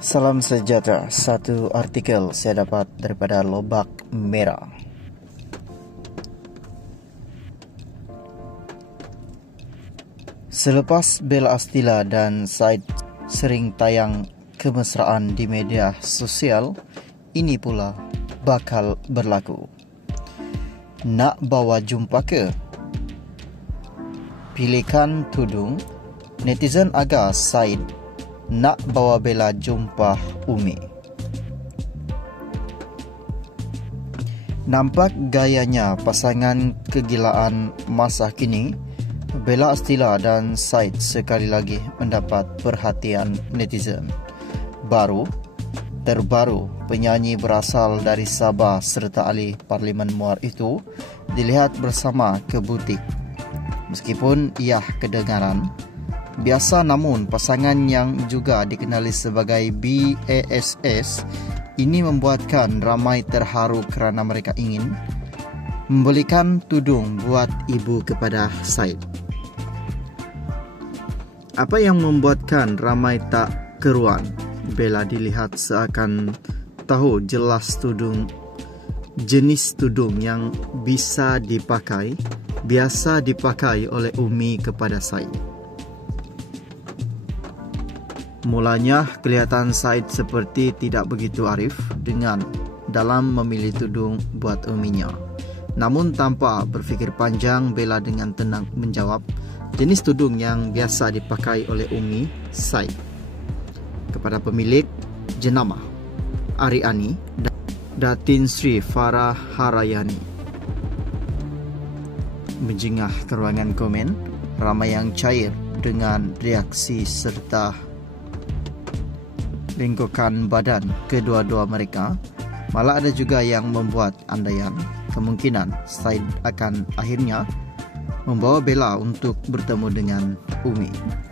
Salam sejahtera. Satu artikel saya dapat daripada Lobak Merah. Selepas Bella Astila dan Said sering tayang kemesraan di media sosial, ini pula bakal berlaku. Nak bawa jumpa ke? Pilihkan tudung. Netizen agar Said nak bawa Bella jumpa Umi. Nampak gayanya pasangan kegilaan masa kini, Bella Astila dan Said sekali lagi mendapat perhatian netizen. Terbaru, penyanyi berasal dari Sabah serta ahli Parlimen Muar itu dilihat bersama ke butik. Meskipun ia kedengaran biasa, namun pasangan yang juga dikenali sebagai BASS ini membuatkan ramai terharu kerana mereka ingin membelikan tudung buat ibu kepada Said. Apa yang membuatkan ramai tak keruan? Bella dilihat seakan tahu jelas jenis tudung yang biasa dipakai oleh Umi kepada Said. Mulanya kelihatan Said seperti tidak begitu arif dalam memilih tudung buat uminya. Namun tanpa berfikir panjang, Bella dengan tenang menjawab jenis tudung yang biasa dipakai oleh Umi Said kepada pemilik jenama Ariani Datin Sri Farah Harayani. Menjengah ke ruangan komen, ramai yang cair dengan reaksi serta lengkukan badan kedua-dua mereka. Malah ada juga yang membuat andaian kemungkinan Said akan akhirnya membawa Bella untuk bertemu dengan Umi.